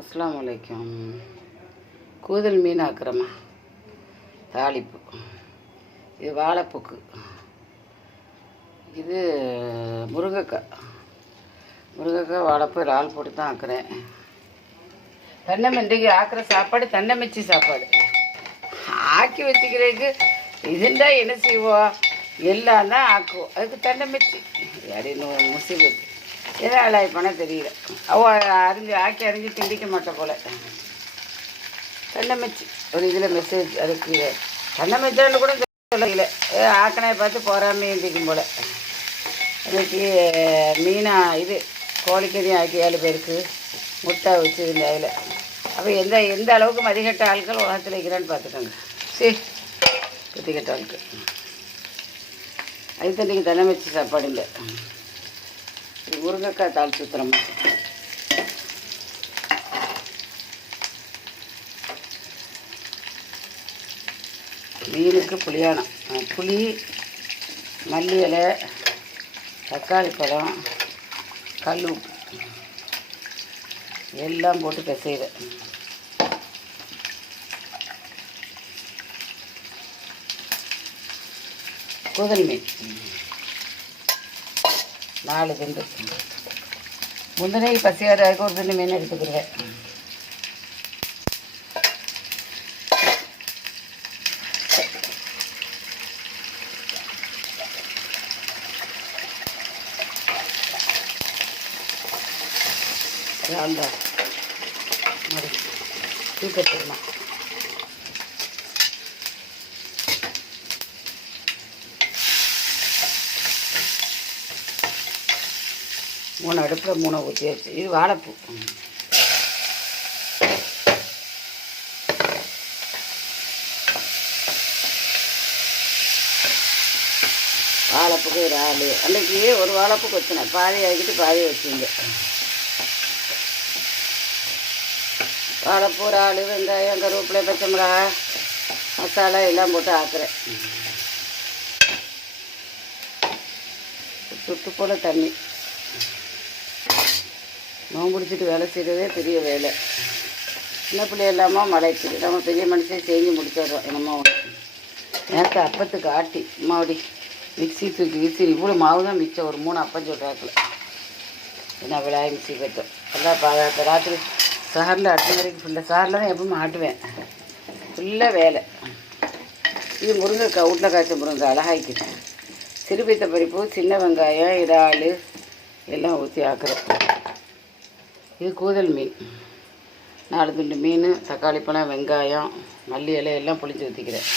அஸ்ஸலாமு அலைக்கும். கூதல் மீன் ஆக்குறோமா, தாளிப்பு. இது வாழைப்பூக்கு, இது முருங்கைக்காய் வாழைப்பூ இறால் போட்டு தான் ஆக்குறேன். தென்னமெண்டைக்கு ஆக்குற சாப்பாடு தென்னமெச்சி சாப்பாடு ஆக்கி வச்சுக்கிறதுக்கு இதுண்டா என்ன செய்வோம், எல்லாம் தான் ஆக்குவோம். அதுக்கு தென்னமெச்சி அப்படின்னு முசீபத்து எதை ஆளாய்ப்பானா தெரியல. ஆக்கி அறிஞ்சு திண்டிக்க மாட்டேன் போல. தென்னமெச்சி ஒரு இதில் மெசேஜ், அதுக்கு தென்னமெச்சான்னு கூட தெரியல. ஆக்கணையை பார்த்து போகாமல் எழுந்திக்கும் போல். இன்னைக்கு மீனா இது கோழிக்கறி ஆக்கி 7 பேருக்கு முட்டை வச்சுருந்த அதில். அப்போ எந்த அளவுக்கு மதிக்கட்ட ஆட்கள் உலகத்தில் இருக்கிறான்னு பார்த்துக்கோங்க. சரி, குத்திக்கட்ட ஆட்கள் அது தண்ணிக்கு தென்னமெச்சி சாப்பாடு இல்லை. முருங்கைக்காய் தாளிச்சு ஊற்றுறோம். மீனுக்கு புளியானம், புளி, மல்லி இலை, தக்காளி பழம், கல் உப்பு எல்லாம் போட்டு பிசைகிறேன். கூதல் மீன் 4 துண்டு. முந்தினை பசியாறு அதுக்கு ஒரு துண்டு மீன் எடுத்துக்கிறேன். அந்த தூக்கட்டுமா மூணு அடுப்பில் 3 ஊற்றியாச்சு. இது வாழைப்பூ. வாழைப்பூக்கு இறால். அன்றைக்கி ஒரு வாழைப்பூ கொத்தினேன், பாதி ஆக்கிட்டு பாதி வச்சுங்க. வாழைப்பூ, இறால், வெங்காயம், கருவேப்பிலை, பச்சை மிளகா, மசாலா எல்லாம் போட்டு ஆக்குறேன். சுட்டு போல தண்ணி. நோம்பு பிடிச்சிட்டு வேலை செய்கிறதே பெரிய வேலை. சின்ன பிள்ளை இல்லாமல் மலைக்குது. நம்ம பெரிய மனுஷன் செஞ்சு முடிச்சிடுறோம். என்னமோ நேற்று அப்பத்துக்கு ஆட்டி மாவடி மிக்சி தூக்கி வீசி இவ்வளோ மாவு தான் மிச்சம். ஒரு 3 அப்பம் சொல்கிறாப்புல. என்ன விழாய் மிக்சி கட்டும் எல்லாம் பாதாத்த ராத்திரி சாரில் 8 வரைக்கும் ஃபுல்லாக சாரில் தான் எப்பவுமே ஆட்டுவேன். ஃபுல்லாக வேலை. இது முருங்கைக்காய், வீட்டில் காய்ச்ச முருங்கைக்காய் அழகாய்க்குது. சிறுபீத்த பருப்பு, சின்ன வெங்காயம், இறால் எல்லாம் ஊற்றி ஆக்குறேன். இது கூதல் மீன் 4 துண்டு மீன், தக்காளி பழம், வெங்காயம், மல்லி இலை எல்லாம் புளிஞ்சு ஊற்றிக்கிறேன்.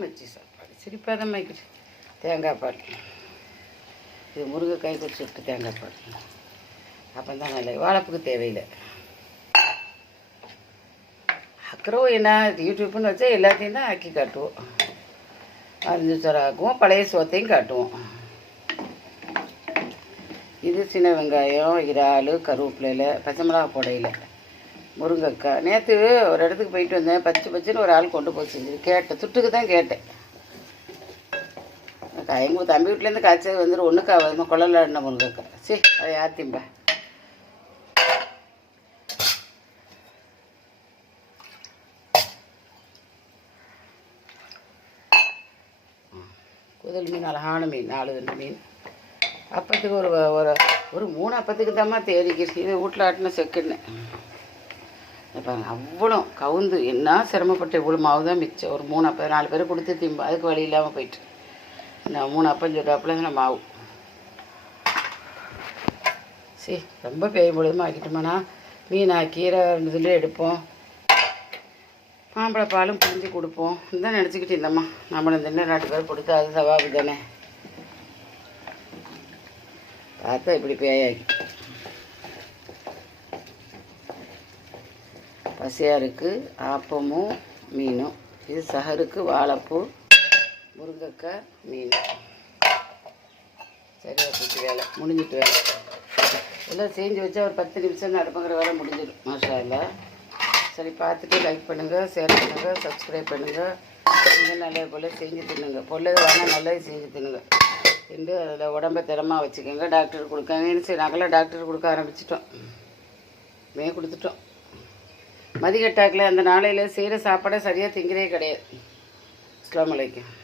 வச்சு சாப்பாடு சிரிப்பாக தான் வைக்கிட்டு. தேங்காய் பால். இது முருங்கைக்காய் கொச்சு விட்டு தேங்காய் பால். அப்போ தான் நல்ல. வாழைப்புக்கு தேவையில்லை. ஆக்குறோம் என்ன, யூடியூப்னு வச்சா எல்லாத்தையும் தான் ஆக்கி காட்டுவோம். அரிஞ்சு சோறு ஆக்குவோம், பழைய சோத்தையும் காட்டுவோம். இது சின்ன வெங்காயம், இறால், கருவேப்பிலையில், பச்சை மிளகா போடையில், முருங்கைக்காய். நேற்று ஒரு இடத்துக்கு போயிட்டு வந்தேன். பச்சைன்னு ஒரு ஆள் கொண்டு போய் செஞ்சு கேட்டேன். துட்டுக்கு தான் கேட்டேன். எங்கள் தம்பி வீட்டிலேருந்து காய்ச்சல் வந்துடும். ஒன்றுக்கு ஆகாதுமா கொள்ளலாடின முருங்கைக்காய். சரி, அதை யாத்திம்பா. கூதல் மீன் அழகான மீன். 4 துண்டு மீன். அப்பத்துக்கு ஒரு 3 அப்பத்துக்கு தாம்மா தேடிக்கிச்சு. இது வீட்டில் ஆட்டின செக்குன்னு பாருங்க. அவ்வளோ கவுந்து என்ன சிரமப்பட்டு இவ்வளோ மாவு தான் மிச்சம். ஒரு 3 அப்பம் 4 பேர் கொடுத்து திம்ப. அதுக்கு வழி இல்லாமல் போயிட்டு நான் 3 அப்பம் சொல்கிறாப்புல மாவு. சரி, ரொம்ப பேய் பொழுதுமா ஆக்கிட்டோம்னா மீனா கீரை 2 துண்டு எடுப்போம். மாம்பழ பாலும் பிழிஞ்சு கொடுப்போம். இதான் நினச்சிக்கிட்டு இருந்தம்மா. நம்மளும் இந்த 2 பேர் கொடுத்து அது சவாபு தானே. பார்த்தா இப்படி பேயாக்கி பசியாருக்கு ஆப்பமும் மீனும். இது சஹருக்கு வாழைப்பூ, முருங்கைக்காய், மீன். சரியா போச்சு வேலை. முடிஞ்சிட்டு வேலை எல்லாம் செஞ்சு வச்சா ஒரு 10 நிமிஷம் நடப்புங்கிற வேலை முடிஞ்சிடும். மாஷா அல்லா. சரி, பார்த்துட்டு லைக் பண்ணுங்கள், ஷேர் பண்ணுங்கள், சப்ஸ்கிரைப் பண்ணுங்கள். நீங்கள் நல்லது போல் செஞ்சு தின்னுங்க. பொல்லது வேணால் நல்லது செஞ்சு தின்னுங்க. திண்டு அதில் உடம்பை திறமாக வச்சுக்கோங்க. டாக்டர் கொடுக்காங்க. சரி, நாங்களாம் டாக்டர் கொடுக்க ஆரம்பிச்சிட்டோம். கொடுத்துட்டோம். மதிகட்டாக்கில் அந்த நாளையில் செய்கிற சாப்பாடை சரியாக திங்கிறதே கிடையாது. அஸ்ஸலாமு அலைக்கும்.